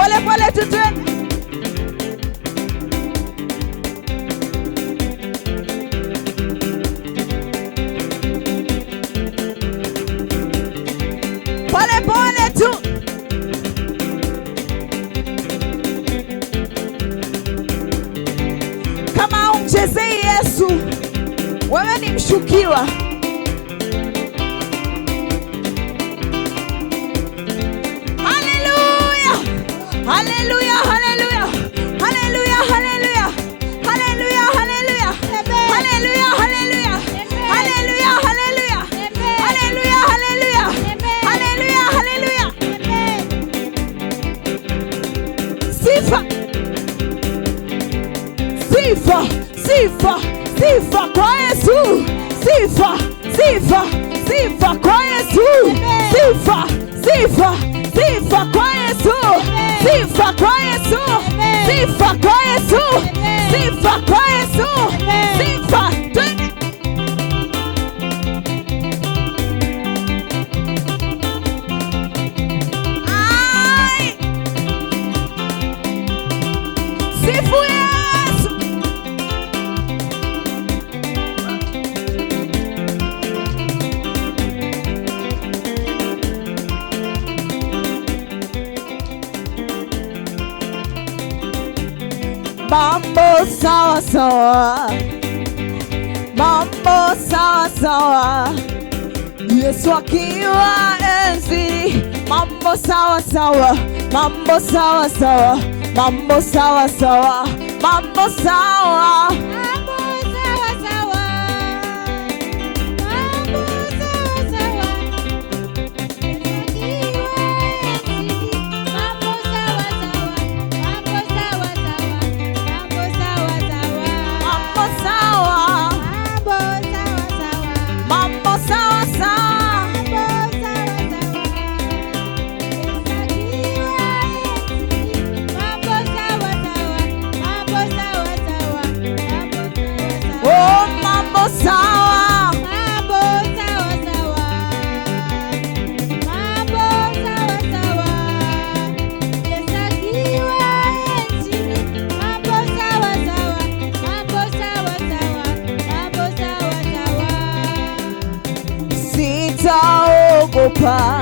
Pole pole tutwe. Pole pole tu. Kama umchezei Yesu, wewe ni mshukiwa. Haleluya, haleluya, haleluya, haleluya, haleluya, haleluya, haleluya, haleluya, haleluya, haleluya, haleluya, haleluya, haleluya, haleluya. Sifa, sifa, sifa, sifa kwa Yesu. Sifa, sifa, sifa kwa Yesu. Sifa, sifa, sifa kwa Yesu. Sifa kwa Yesu. Sifa kwa Yesu. Sifa kwa Yesu. Sifa. Ai. Sifu Yesu. Mambo sawa sawa, mambo sawa sawa, Yesu akiwa enzini. Mambo sawa sawa, mambo sawa sawa, mambo sawa sawa, mambo sawa. Sitaogopa,